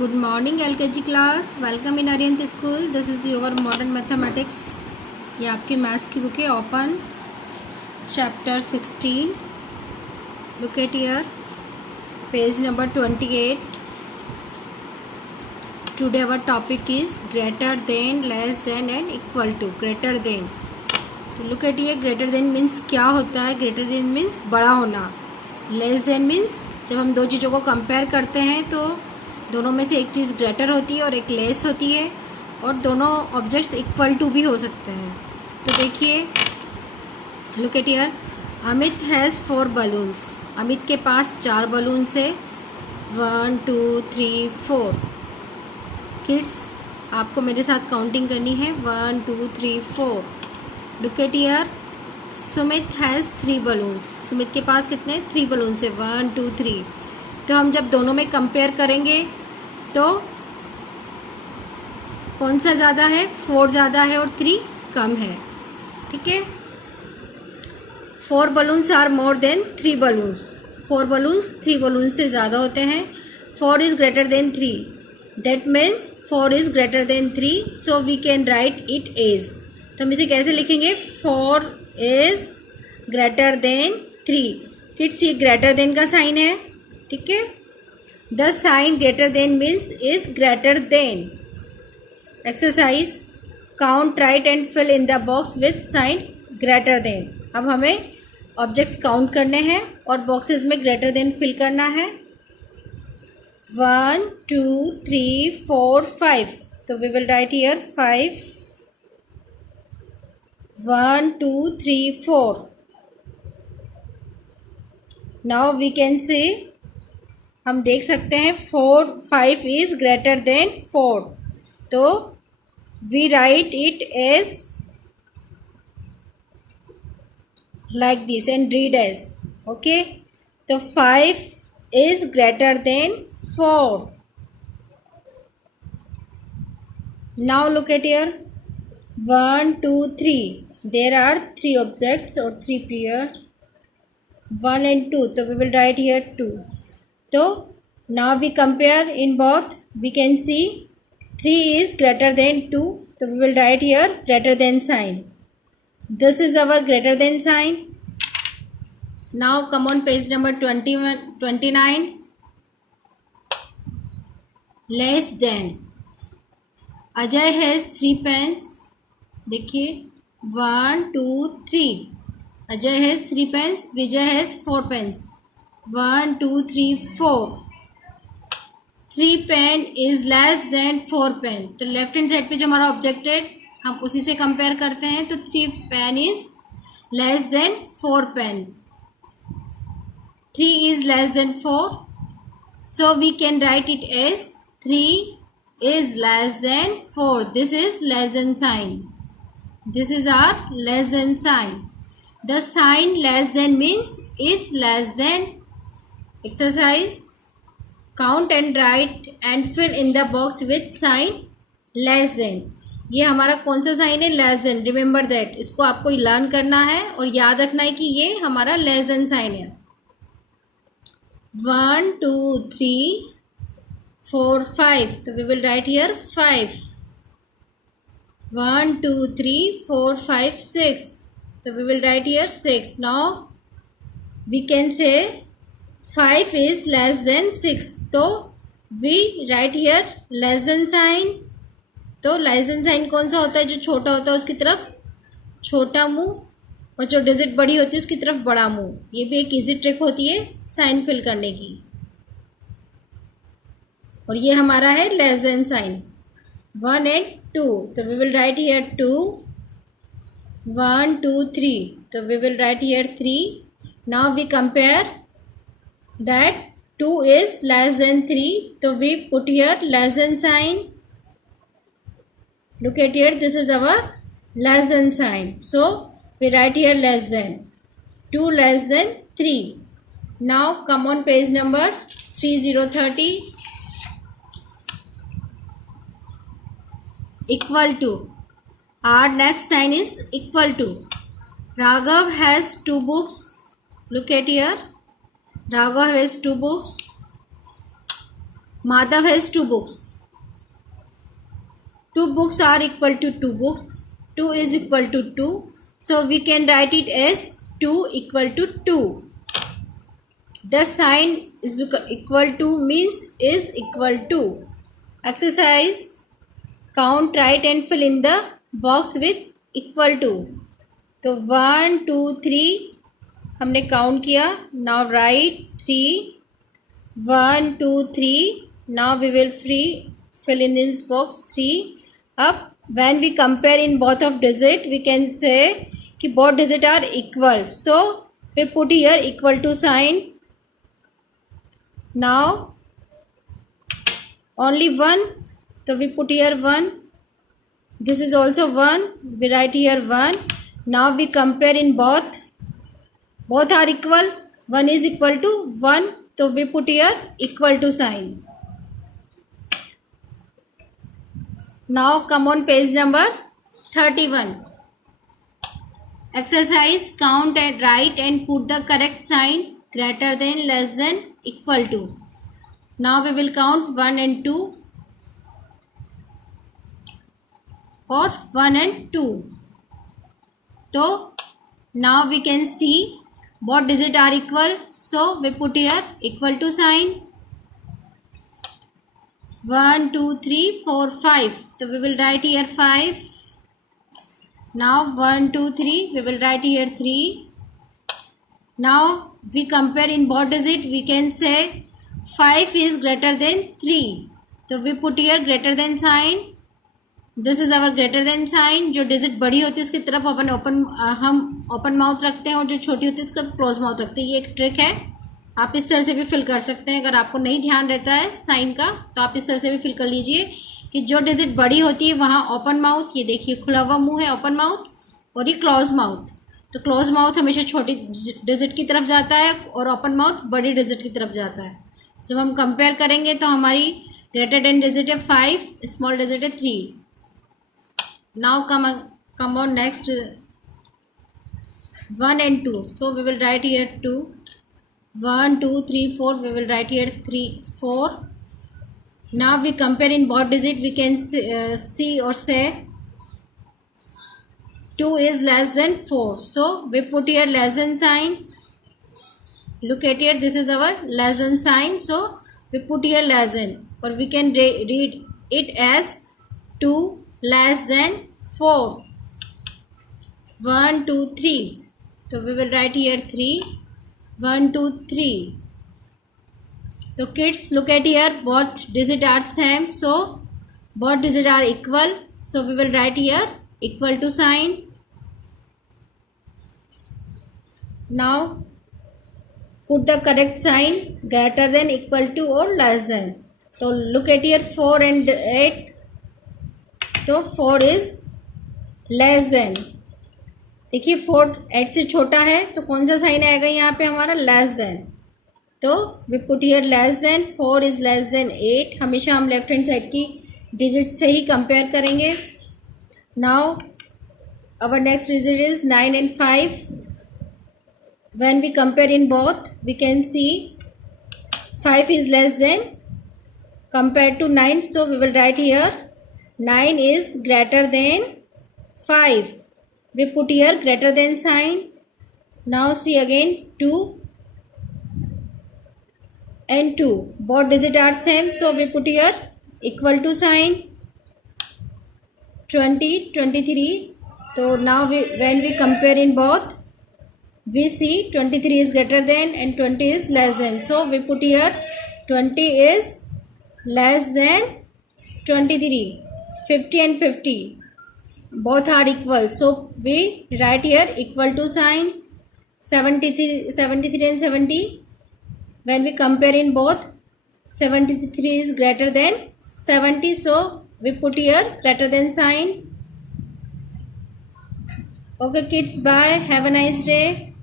Good morning LKG class. Welcome in Arihant School. This is your modern mathematics. ये आपकी maths की book है. Open chapter 16. Look at here. Page number 28. Today our topic is greater than, less than and equal to. Greater than. तो look at here. Greater than means क्या होता है? Greater than means बड़ा होना. Less than means जब हम दो चीज़ों को कंपेयर करते हैं तो दोनों में से एक चीज़ ग्रेटर होती है और एक लेस होती है, और दोनों ऑब्जेक्ट्स इक्वल टू भी हो सकते हैं. तो देखिए, look at here. Amit has 4 balloons. Amit के पास 4 बलून्स है. 1 2 3 4. किड्स, आपको मेरे साथ काउंटिंग करनी है. 1 2 3 4. Look at here. Sumit has 3 balloons. Sumit के पास कितने 3 बलून्स है. 1 2 3. तो हम जब दोनों में कंपेयर करेंगे तो कौन सा ज़्यादा है? 4 ज़्यादा है और 3 कम है. ठीक है. 4 balloons are more than 3 balloons. 4 balloons 3 balloons से ज़्यादा होते हैं. 4 is greater than 3. That means 4 is greater than 3. So we can write it as. तो हम इसे कैसे लिखेंगे? 4 इज़ ग्रेटर देन 3. किड्स, ये ग्रेटर देन का साइन है. ठीक है. The sign greater than means is greater than. Exercise, count, write and fill in the box with sign greater than. अब हमें ऑब्जेक्ट्स काउंट करने हैं और बॉक्सेस में ग्रेटर देन फिल करना है. 1 2 3 4 5. तो we will write here 5. 1 2 3 4. Now we can say, हम देख सकते हैं 5 इज ग्रेटर देन 4. तो we write it as like this and read as. Okay. तो 5 is greater than 4. Now look at here. 1 2 3. There are 3 objects और 3 pair. 1 and 2. तो we will write here 2. तो now we compare in both. We can see 3 is greater than 2. So we will write here greater than sign. This is our greater than sign. Now come on page number 29. Less than. Ajay has 3 pens. देखिए 1 2 3. Ajay has 3 pens. Vijay has 4 pens. 1 2 3 4. 3 pen is less than 4 pen. तो left hand side पे जो हमारा object है हम उसी से compare करते हैं. तो 3 pen is less than 4 pen. 3 is less than 4. So we can write it as 3 is less than 4. This is less than sign. This is our less than sign. The sign less than means is less than. Exercise, count and write and fill in the box with sign less than. ये हमारा कौन सा sign है? less than. Remember that. इसको आपको learn करना है और याद रखना है कि ये हमारा less than साइन है. 1 2 3 4 5. तो we will write here 5. 1 2 3 4 5 6. तो we will write here 6. Now we can say 5 is less than 6. तो we write here less than sign. तो less than sign कौन सा होता है? जो छोटा होता है उसकी तरफ छोटा मुंह और जो डिजिट बड़ी होती है उसकी तरफ बड़ा मुंह. ये भी एक इजी ट्रिक होती है साइन फिल करने की. और ये हमारा है less than sign. 1 and 2. तो we will write here 2. 1 2 3. तो we will write here 3. Now we compare that 2 is less than 3. So we put here less than sign. Look at here, this is our less than sign. So we write here less than. 2 less than 3. Now come on page number 3030. Equal to. Our next sign is equal to. Raghav has 2 books. Look at here. Raghav has 2 books. Madhav has 2 books. 2 books are equal to 2 books. 2 is equal to 2. So we can write it as 2 equal to 2. The sign is equal to means is equal to. Exercise, count, write and fill in the box with equal to. तो 1 2 3 हमने count किया. Now write 3 1 2 3. Now we will fill in this box 3. अब when we compare in both of digit we can say कि both digit are equal, so we put here equal to sign. Now only 1, so we put here 1. This is also 1, we write here 1. Now we compare in both are equal. 1 is equal to 1, so we put here equal to sign. Now come on page number 31. Exercise, count and write and put the correct sign greater than, less than, equal to. Now we will count 1 and 2 or 1 and 2. So now we can see both digits are equal, so we put here equal to sign. 1 2 3 4 5, so we will write here 5. Now 1 2 3, we will write here 3. Now we compare in both digit, we can say 5 is greater than 3, so we put here greater than sign. This is our greater than sign. जो digit बड़ी होती है उसकी तरफ हम open mouth रखते हैं और जो छोटी होती है उसका क्लोज माउथ रखते हैं. ये एक ट्रिक है, आप इस तरह से भी फिल कर सकते हैं. अगर आपको नहीं ध्यान रहता है साइन का तो आप इस तरह से भी फिल कर लीजिए कि जो डिजिट बड़ी होती है वहाँ ओपन माउथ, ये देखिए खुला हुआ मुंह है ओपन माउथ, और ये क्लोज माउथ. तो क्लोज माउथ हमेशा छोटी डिजिट की तरफ जाता है और ओपन माउथ बड़ी डिजिट की तरफ जाता है. जब हम कंपेयर करेंगे तो हमारी ग्रेटर देन डिजिट है 5, स्मॉल डिजिट है 3. Now come on next 1 and 2, so we will write here 2. 1 2 3 4, we will write here 3 4. Now we compare in both digit, we can see or say 2 is less than 4, so we put here less than sign. Look at here, this is our less than sign, so we put here less than, or we can read it as 2 less than 4. 1 2 3, so we will write here 3. 1 2 3. So kids, look at here, both digits are same, so both digits are equal, so we will write here equal to sign. Now put the correct sign greater than, equal to or less than. So look at here 4 and 8. तो 4 is less then. देखिए 4 8 से छोटा है तो कौन सा sign आएगा यहाँ पे हमारा, लेस देन. तो we put here less than. 4 is less than 8. हमेशा हम लेफ्ट हैंड साइड की डिजिट से ही कंपेयर करेंगे. Now our next digit is 9 and 5. When we compare in both we can see 5 is less than compare to 9, so we will write here 9 is greater than 5. We put here greater than sign. Now see again 2 and 2, both digits are same, so we put here equal to sign. 20 23. So now when we compare in both, we see 23 is greater than and 20 is less than, so we put here 20 is less than 23. 50 and 50, both are equal, so we write here equal to sign. 73 and 70, when we compare in both, 73 is greater than 70, so we put here greater than sign. Okay kids, bye, have a nice day.